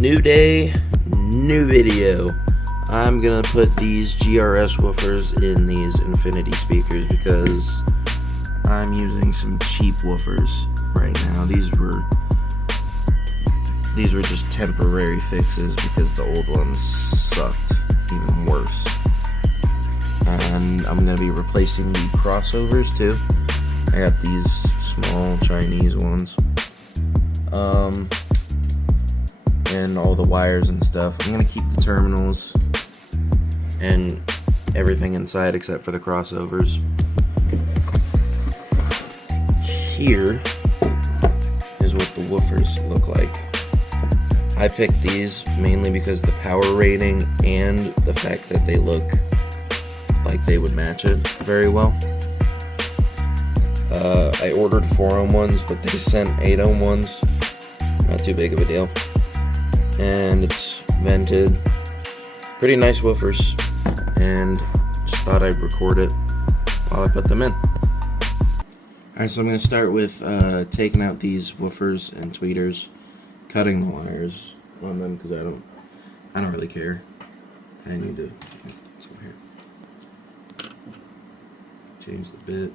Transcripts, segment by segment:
New day, new video. I'm gonna put these GRS woofers in these infinity speakers because I'm using some cheap woofers right now. These were just temporary fixes because the old ones sucked even worse. And I'm gonna be replacing the crossovers too. I got these small Chinese ones. And all the wires and stuff. I'm gonna keep the terminals and everything inside except for the crossovers. Here is what the woofers look like. I picked these mainly because the power rating and the fact that they look like they would match it very well. I ordered 4-ohm ones, but they sent 8-ohm ones. Not too big of a deal. And it's vented. Pretty nice woofers. And just thought I'd record it while I put them in. Alright, so I'm going to start with taking out these woofers and tweeters, cutting the wires on them because I don't really care. I need to, it's over here. Change the bit.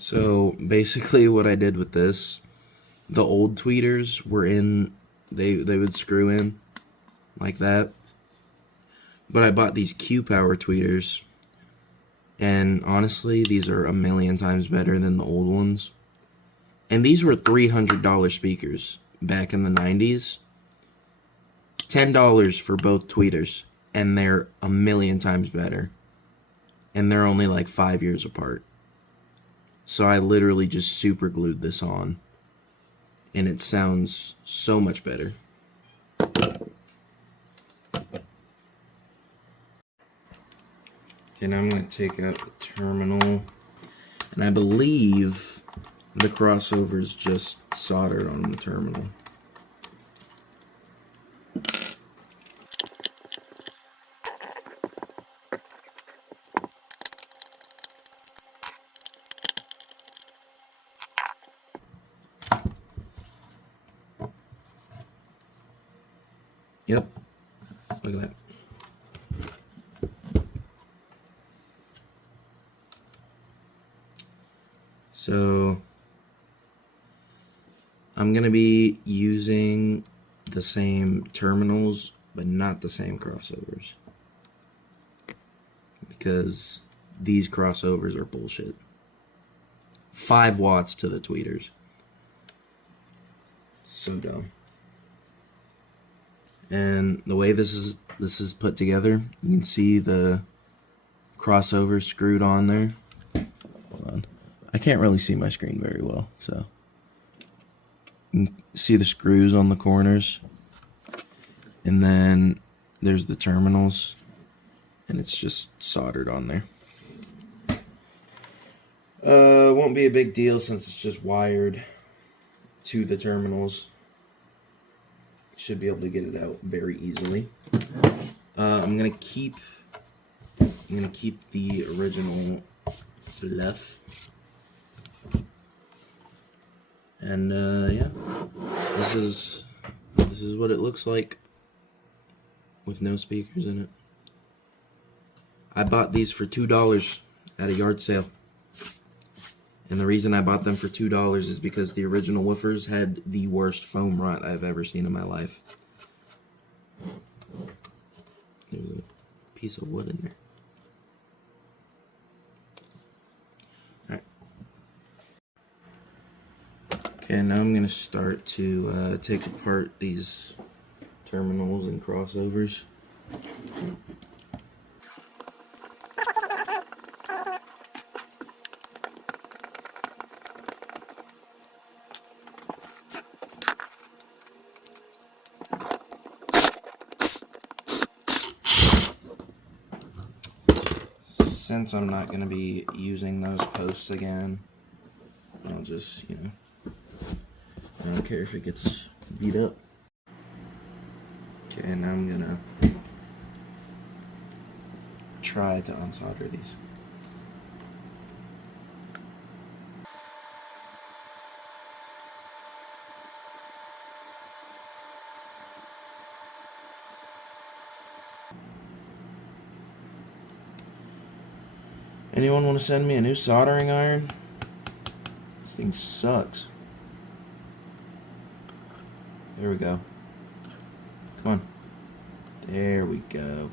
So basically what I did with this, the old tweeters were in, they would screw in like that. But I bought these Q-Power tweeters, and honestly these are a million times better than the old ones. And these were $300 speakers back in the 90s. $10 for both tweeters, and they're a million times better. And they're only like 5 years apart. So I literally just super glued this on, and it sounds so much better. Okay, now I'm going to take out the terminal, and I believe the crossover's just soldered on the terminal. Yep, look at that. So I'm gonna be using the same terminals, but not the same crossovers, because these crossovers are bullshit. 5 watts to the tweeters. So dumb. And the way this is put together, you can see the crossover screwed on there. Hold on. I can't really see my screen very well, so you can see the screws on the corners. And then there's the terminals, and it's just soldered on there. Won't be a big deal since it's just wired to the terminals. Should be able to get it out very easily. I'm gonna keep the original left, and yeah, this is what it looks like with no speakers in it. I bought these for $2 at a yard sale. And the reason I bought them for $2 is because the original woofers had the worst foam rot I've ever seen in my life. There's a piece of wood in there. Alright. Okay, now I'm going to start to take apart these terminals and crossovers. Since I'm not going to be using those posts again, I'll just, I don't care if it gets beat up. Okay, now I'm going to try to unsolder these. Anyone want to send me a new soldering iron? This thing sucks. There we go. Come on. There we go.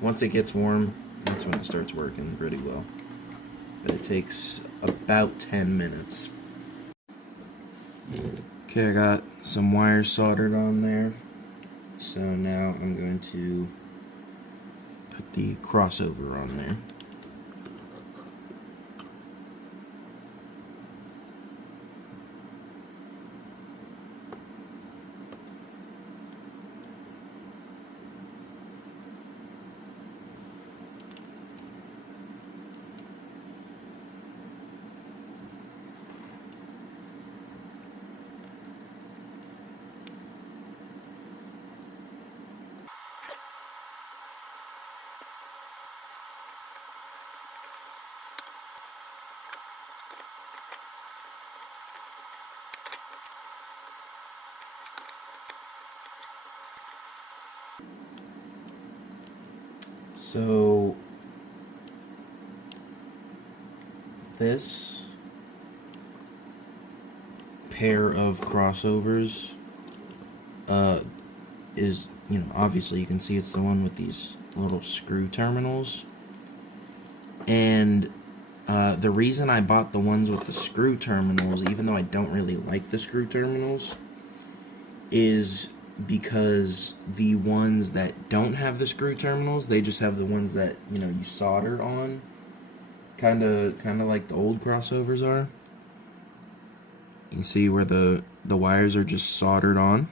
Once it gets warm, that's when it starts working pretty well. But it takes about 10 minutes. Okay, I got some wires soldered on there. So now I'm going to put the crossover on there. So this pair of crossovers is, obviously you can see it's the one with these little screw terminals. And the reason I bought the ones with the screw terminals, even though I don't really like the screw terminals, is because the ones that don't have the screw terminals, they just have the ones that, you solder on. Kind of like the old crossovers are. You can see where the wires are just soldered on.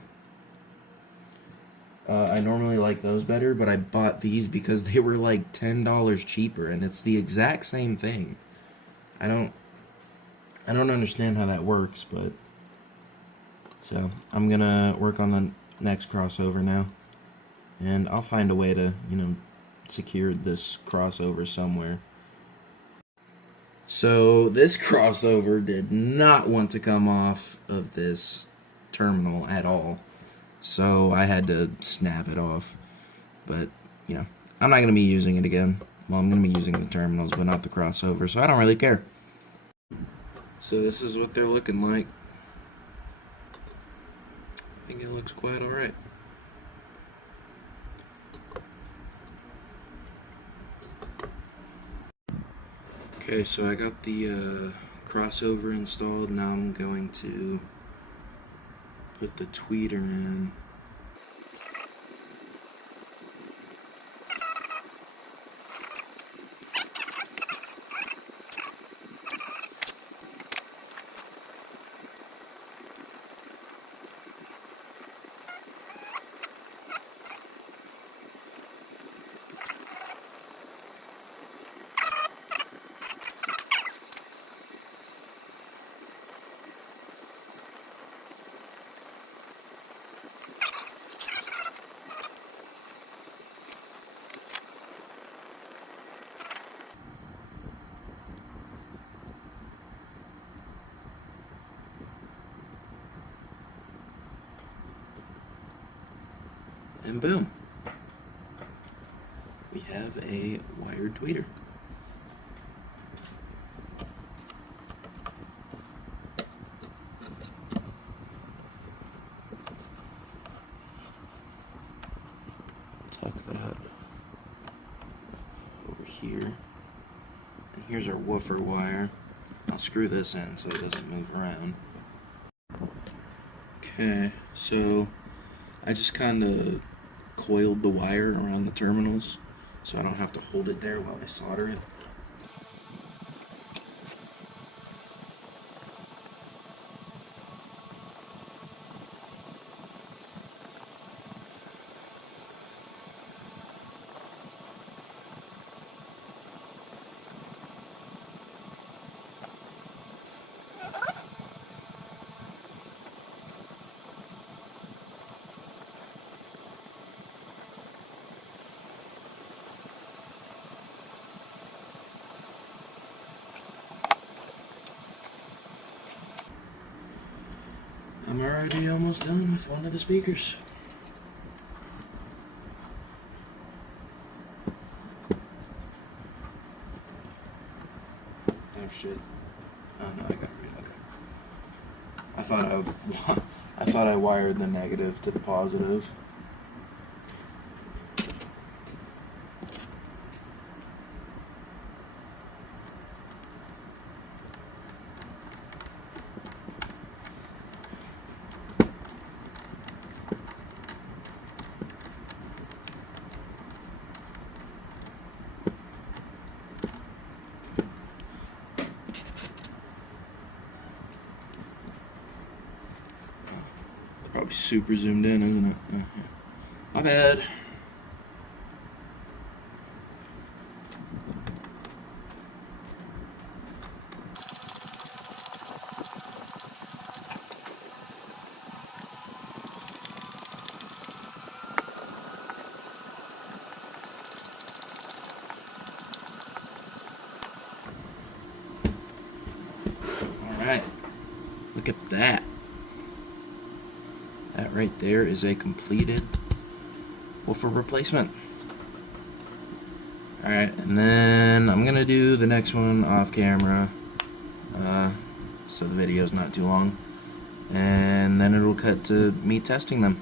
I normally like those better, but I bought these because they were like $10 cheaper, and it's the exact same thing. I don't understand how that works, but so I'm gonna work on the next crossover now, and I'll find a way to, secure this crossover somewhere. So this crossover did not want to come off of this terminal at all, so I had to snap it off. But, I'm not going to be using it again. Well, I'm going to be using the terminals, but not the crossover, so I don't really care. So this is what they're looking like. I think it looks quite alright. Okay, so I got the crossover installed. Now I'm going to put the tweeter in. And boom, we have a wired tweeter. here. And here's our woofer wire. I'll screw this in so it doesn't move around. Okay, so I just kind of coiled the wire around the terminals so I don't have to hold it there while I solder it. I'm already almost done with one of the speakers. Oh shit. Oh no, I got it. Okay. I thought I wired the negative to the positive. Probably super zoomed in, isn't it? Yeah. My bad. Alright, look at that. That right there is a completed woofer replacement. Alright, and then I'm gonna do the next one off camera, so the video's not too long, and then it'll cut to me testing them.